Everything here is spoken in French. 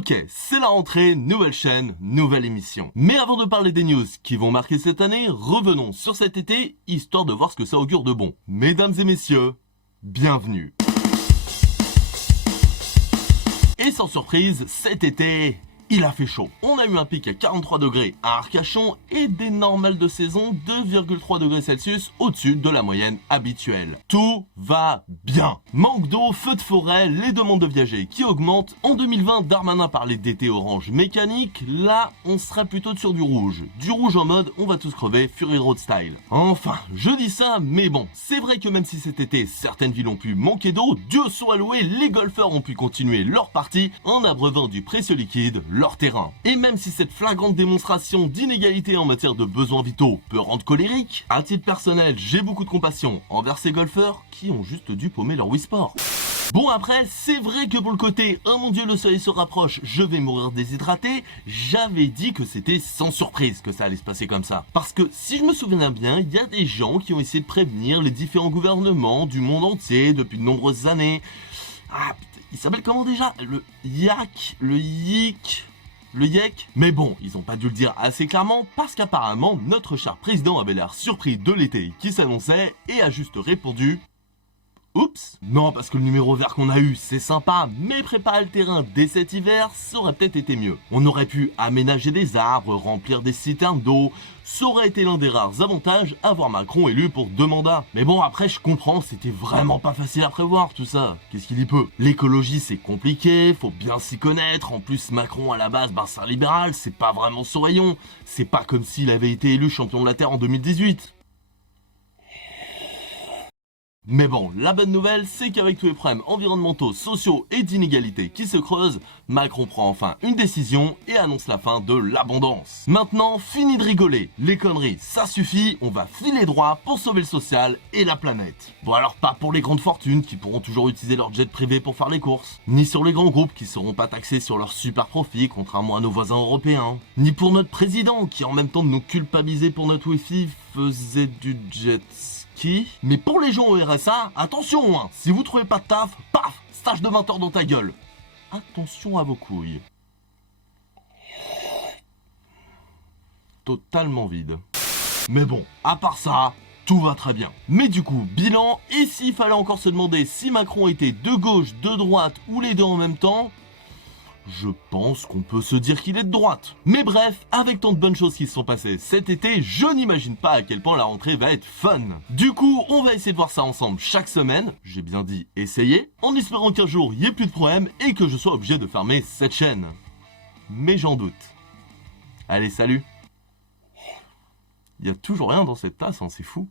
Ok, c'est la rentrée, nouvelle chaîne, nouvelle émission. Mais avant de parler des news qui vont marquer cette année, revenons sur cet été, histoire de voir ce que ça augure de bon. Mesdames et messieurs, bienvenue. Et sans surprise, cet été, il a fait chaud. On a eu un pic à 43 degrés à Arcachon et des normales de saison 2,3 degrés Celsius au-dessus de la moyenne habituelle. Tout va bien. Manque d'eau, feux de forêt, les demandes de viagers qui augmentent. En 2020, Darmanin parlait d'été orange mécanique. Là, on serait plutôt sur du rouge. Du rouge en mode on va tous crever, Fury Road style. Enfin, je dis ça, mais bon, c'est vrai que même si cet été, certaines villes ont pu manquer d'eau, Dieu soit loué, les golfeurs ont pu continuer leur partie en abreuvant du précieux liquide leur terrain. Et même si cette flagrante démonstration d'inégalité en matière de besoins vitaux peut rendre colérique, à titre personnel, j'ai beaucoup de compassion envers ces golfeurs qui ont juste dû paumer leur Wii Sport. Bon après, c'est vrai que pour le côté « Oh mon dieu, le soleil se rapproche, je vais mourir déshydraté », j'avais dit que c'était sans surprise que ça allait se passer comme ça. Parce que, si je me souviens bien, il y a des gens qui ont essayé de prévenir les différents gouvernements du monde entier depuis de nombreuses années. Ah, il s'appelle comment déjà ? Le YAC ? Le YIC ? Le YEC. Mais bon, ils ont pas dû le dire assez clairement parce qu'apparemment notre cher président avait l'air surpris de l'été qui s'annonçait et a juste répondu « Oups !» Non, parce que le numéro vert qu'on a eu, c'est sympa, mais préparer le terrain dès cet hiver, ça aurait peut-être été mieux. On aurait pu aménager des arbres, remplir des citernes d'eau, ça aurait été l'un des rares avantages à voir Macron élu pour 2 mandats. Mais bon, après, je comprends, c'était vraiment pas facile à prévoir tout ça. Qu'est-ce qu'il y peut ? L'écologie, c'est compliqué, faut bien s'y connaître. En plus, Macron, à la base, c'est un libéral, c'est pas vraiment son rayon. C'est pas comme s'il avait été élu champion de la Terre en 2018. Mais bon, la bonne nouvelle, c'est qu'avec tous les problèmes environnementaux, sociaux et d'inégalités qui se creusent, Macron prend enfin une décision et annonce la fin de l'abondance. Maintenant, fini de rigoler, les conneries, ça suffit, on va filer droit pour sauver le social et la planète. Bon alors pas pour les grandes fortunes qui pourront toujours utiliser leur jet privé pour faire les courses, ni sur les grands groupes qui seront pas taxés sur leurs super profits contrairement à nos voisins européens, ni pour notre président qui en même temps de nous culpabiliser pour notre wifi faisait du jet ski. Mais pour les gens au RSA, attention, hein, si vous trouvez pas de taf, paf, stage de 20 heures dans ta gueule. Attention à vos couilles. Totalement vide. Mais bon, à part ça, tout va très bien. Mais du coup, bilan, et s'il fallait encore se demander si Macron était de gauche, de droite ou les deux en même temps, je pense qu'on peut se dire qu'il est de droite. Mais bref, avec tant de bonnes choses qui se sont passées cet été, je n'imagine pas à quel point la rentrée va être fun. Du coup, on va essayer de voir ça ensemble chaque semaine, j'ai bien dit essayer, en espérant qu'un jour il n'y ait plus de problème et que je sois obligé de fermer cette chaîne. Mais j'en doute. Allez, salut. Il y a toujours rien dans cette tasse, hein, c'est fou.